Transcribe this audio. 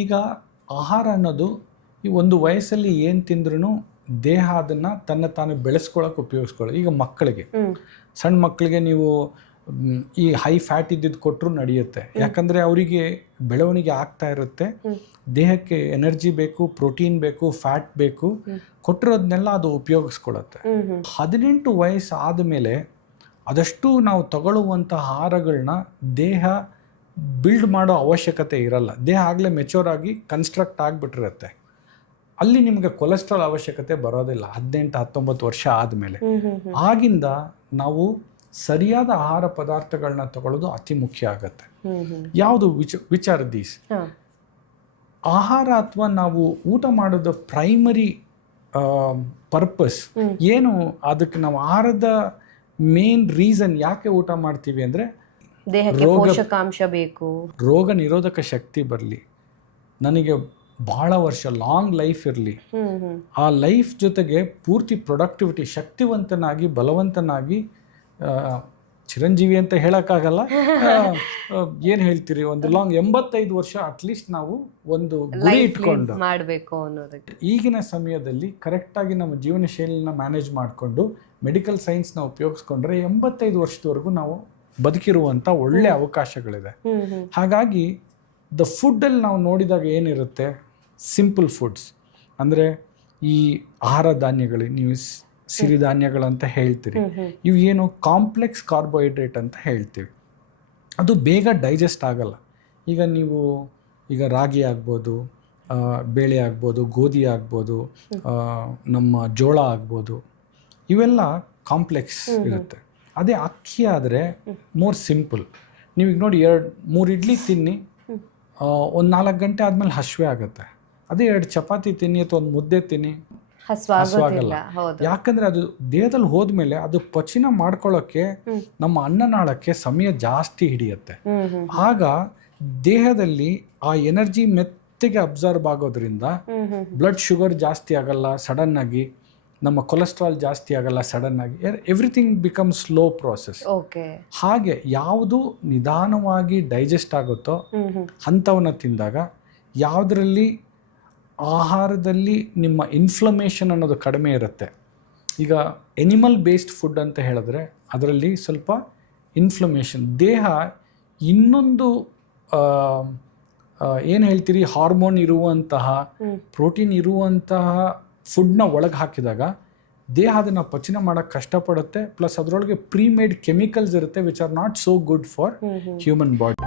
ಈಗ ಆಹಾರ ಅನ್ನೋದು ಈ ಒಂದು ವಯಸ್ಸಲ್ಲಿ ಏನು ತಿಂದ್ರೂ ದೇಹ ಅದನ್ನು ತನ್ನ ತಾನು ಬೆಳೆಸ್ಕೊಳಕ್ಕೆ ಉಪಯೋಗಿಸ್ಕೊಳ್ಳೋದು. ಈಗ ಮಕ್ಕಳಿಗೆ, ಸಣ್ಣ ಮಕ್ಕಳಿಗೆ ನೀವು ಈ ಹೈ ಫ್ಯಾಟ್ ಇದ್ದಿದ್ದು ಕೊಟ್ಟರು ನಡೆಯುತ್ತೆ. ಯಾಕಂದರೆ ಅವರಿಗೆ ಬೆಳವಣಿಗೆ ಆಗ್ತಾ ಇರುತ್ತೆ, ದೇಹಕ್ಕೆ ಎನರ್ಜಿ ಬೇಕು, ಪ್ರೋಟೀನ್ ಬೇಕು, ಫ್ಯಾಟ್ ಬೇಕು, ಕೊಟ್ಟಿರೋದನ್ನೆಲ್ಲ ಅದು ಉಪಯೋಗಿಸ್ಕೊಳ್ಳುತ್ತೆ. 18 ವಯಸ್ಸು ಆದಮೇಲೆ ಅದಷ್ಟು ನಾವು ತಗೊಳ್ಳುವಂಥ ಆಹಾರಗಳನ್ನ ದೇಹ ಬಿಲ್ಡ್ ಮಾಡೋ ಅವಶ್ಯಕತೆ ಇರಲ್ಲ. ದೇಹ ಆಗಲೇ ಮೆಚೂರ್ ಆಗಿ ಕನ್ಸ್ಟ್ರಕ್ಟ್ ಆಗಿಬಿಟ್ಟಿರುತ್ತೆ. ಅಲ್ಲಿ ನಿಮಗೆ ಕೊಲೆಸ್ಟ್ರಾಲ್ ಅವಶ್ಯಕತೆ ಬರೋದಿಲ್ಲ 18-19 ವರ್ಷ ಆದಮೇಲೆ. ಆಗಿಂದ ನಾವು ಸರಿಯಾದ ಆಹಾರ ಪದಾರ್ಥಗಳನ್ನ ತಗೊಳ್ಳೋದು ಅತಿ ಮುಖ್ಯ ಆಗುತ್ತೆ. ಯಾವುದು ವಿಚಾರ ದೀಸ್ ಆಹಾರ ಅಥವಾ ನಾವು ಊಟ ಮಾಡೋದು ಪ್ರೈಮರಿ ಪರ್ಪಸ್ ಏನು, ಅದಕ್ಕೆ ನಾವು ಆಹಾರದ ಮೇನ್ ರೀಸನ್ ಯಾಕೆ ಊಟ ಮಾಡ್ತೀವಿ ಅಂದರೆ ದೇಹಕ್ಕೆ ಪೋಷಕಾಂಶ ಬೇಕು, ರೋಗ ನಿರೋಧಕ ಶಕ್ತಿ ಬರಲಿ, ನನಗೆ ಬಹಳ ವರ್ಷ ಲಾಂಗ್ ಲೈಫ್ ಇರಲಿ, ಆ ಲೈಫ್ ಜೊತೆಗೆ ಪೂರ್ತಿ ಪ್ರೊಡಕ್ಟಿವಿಟಿ, ಶಕ್ತಿವಂತನಾಗಿ ಬಲವಂತನಾಗಿ, ಚಿರಂಜೀವಿ ಅಂತ ಹೇಳೋಕ್ಕಾಗಲ್ಲ, ಏನು ಹೇಳ್ತೀರಿ, ಒಂದು ಲಾಂಗ್ 85 ವರ್ಷ ಅಟ್ಲೀಸ್ಟ್ ನಾವು ಒಂದು ಗುರಿ ಇಟ್ಕೊಂಡು ಮಾಡಬೇಕು ಅನ್ನೋದಕ್ಕೆ. ಈಗಿನ ಸಮಯದಲ್ಲಿ ಕರೆಕ್ಟಾಗಿ ನಮ್ಮ ಜೀವನ ಶೈಲಿನ ಮ್ಯಾನೇಜ್ ಮಾಡಿಕೊಂಡು ಮೆಡಿಕಲ್ ಸೈನ್ಸ್ನ ಉಪಯೋಗಿಸ್ಕೊಂಡ್ರೆ 85 ವರ್ಷದವರೆಗೂ ನಾವು ಬದುಕಿರುವಂಥ ಒಳ್ಳೆ ಅವಕಾಶಗಳಿದೆ. ಹಾಗಾಗಿ ದ ಫುಡ್ಡಲ್ಲಿ ನಾವು ನೋಡಿದಾಗ ಏನಿರುತ್ತೆ, ಸಿಂಪಲ್ ಫುಡ್ಸ್ ಅಂದರೆ ಈ ಆಹಾರ ಧಾನ್ಯಗಳು, ನೀವು ಸಿರಿಧಾನ್ಯಗಳಂತ ಹೇಳ್ತೀರಿ, ಇವು ಏನು ಕಾಂಪ್ಲೆಕ್ಸ್ ಕಾರ್ಬೋಹೈಡ್ರೇಟ್ ಅಂತ ಹೇಳ್ತೀವಿ, ಅದು ಬೇಗ ಡೈಜೆಸ್ಟ್ ಆಗಲ್ಲ. ಈಗ ರಾಗಿ ಆಗ್ಬೋದು, ಬೇಳೆ ಆಗ್ಬೋದು, ಗೋಧಿ ಆಗ್ಬೋದು, ನಮ್ಮ ಜೋಳ ಆಗ್ಬೋದು, ಇವೆಲ್ಲ ಕಾಂಪ್ಲೆಕ್ಸ್ ಇರುತ್ತೆ. ಅದೇ ಅಕ್ಕಿ ಆದರೆ ಮೋರ್ ಸಿಂಪಲ್. ನೀವೀಗ ನೋಡಿ 2-3 ಇಡ್ಲಿ ತಿನ್ನಿ, ಒಂದು 4 ಗಂಟೆ ಆದಮೇಲೆ ಹಸಿವೆ ಆಗುತ್ತೆ. ಅದೇ 2 ಚಪಾತಿ ತಿನ್ನಿ ಅಥವಾ ಒಂದು ಮುದ್ದೆ ತಿನ್ನಿ, ಹಸುವಾಗಲ್ಲ. ಯಾಕಂದರೆ ಅದು ದೇಹದಲ್ಲಿ ಹೋದ್ಮೇಲೆ ಅದು ಪಚನ ಮಾಡ್ಕೊಳ್ಳೋಕ್ಕೆ ನಮ್ಮ ಅನ್ನನಾಳಕ್ಕೆ ಸಮಯ ಜಾಸ್ತಿ ಹಿಡಿಯುತ್ತೆ. ಆಗ ದೇಹದಲ್ಲಿ ಆ ಎನರ್ಜಿ ಮೆತ್ತಗೆ ಅಬ್ಸರ್ವ್ ಆಗೋದ್ರಿಂದ ಬ್ಲಡ್ ಶುಗರ್ ಜಾಸ್ತಿ ಆಗಲ್ಲ ಸಡನ್ನಾಗಿ, ನಮ್ಮ ಕೊಲೆಸ್ಟ್ರಾಲ್ ಜಾಸ್ತಿ ಆಗಲ್ಲ ಸಡನ್ನಾಗಿ, ಎವ್ರಿಥಿಂಗ್ ಬಿಕಮ್ ಸ್ಲೋ ಪ್ರೋಸೆಸ್. ಹಾಗೆ ಯಾವುದು ನಿಧಾನವಾಗಿ ಡೈಜೆಸ್ಟ್ ಆಗುತ್ತೋ ಅಂಥವನ್ನ ತಿಂದಾಗ, ಯಾವುದರಲ್ಲಿ ಆಹಾರದಲ್ಲಿ ನಿಮ್ಮ ಇನ್ಫ್ಲಮೇಷನ್ ಅನ್ನೋದು ಕಡಿಮೆ ಇರುತ್ತೆ. ಈಗ ಎನಿಮಲ್ ಬೇಸ್ಡ್ ಫುಡ್ ಅಂತ ಹೇಳಿದ್ರೆ ಅದರಲ್ಲಿ ಸ್ವಲ್ಪ ಇನ್ಫ್ಲಮೇಷನ್, ದೇಹ ಇನ್ನೊಂದು ಏನು ಹೇಳ್ತೀರಿ, ಹಾರ್ಮೋನ್ ಇರುವಂತಹ, ಪ್ರೋಟೀನ್ ಇರುವಂತಹ ಫುಡ್ನ ಒಳಗೆ ಹಾಕಿದಾಗ ದೇಹ ಅದನ್ನು ಪಚನ ಮಾಡೋಕ್ಕೆ ಕಷ್ಟಪಡುತ್ತೆ. ಪ್ಲಸ್ ಅದರೊಳಗೆ ಪ್ರೀಮೇಡ್ ಕೆಮಿಕಲ್ಸ್ ಇರುತ್ತೆ which are not so good for human body.